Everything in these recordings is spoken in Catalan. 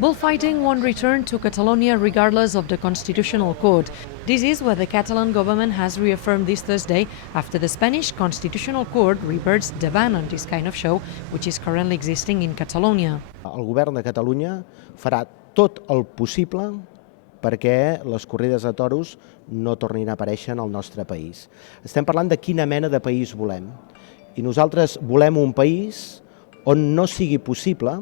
Bullfighting won't return to Catalonia regardless of the Constitutional Court. This is what the Catalan government has reaffirmed this Thursday after the Spanish Constitutional Court reversed the ban on this kind of show, which is currently existing in Catalonia. El govern de Catalunya farà tot el possible perquè les corrides de toros no tornin a aparèixer en el nostre país. Estem parlant de quina mena de país volem. I nosaltres volem un país on no sigui possible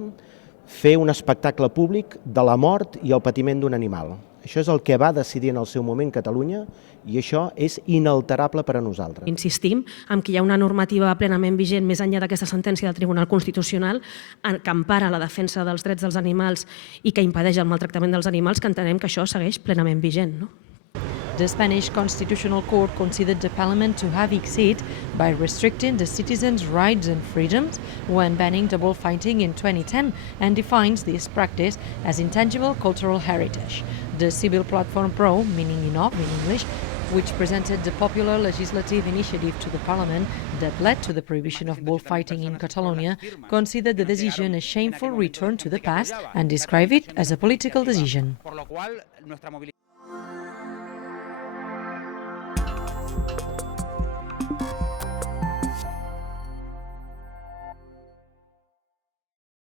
fer un espectacle públic de la mort i el patiment d'un animal. Això és el que va decidir en el seu moment Catalunya i això és inalterable per a nosaltres. Insistim en que hi ha una normativa plenament vigent més enllà d'aquesta sentència del Tribunal Constitucional que empara la defensa dels drets dels animals i que impedeix el maltractament dels animals, que entenem que això segueix plenament vigent, no? The Spanish Constitutional Court considered the parliament to have exceeded by restricting the citizens' rights and freedoms when banning the bullfighting in 2010 and defines this practice as intangible cultural heritage. The Civil Platform Pro, meaning enough in English, which presented the popular legislative initiative to the parliament that led to the prohibition of bullfighting in Catalonia, considered the decision a shameful return to the past and described it as a political decision.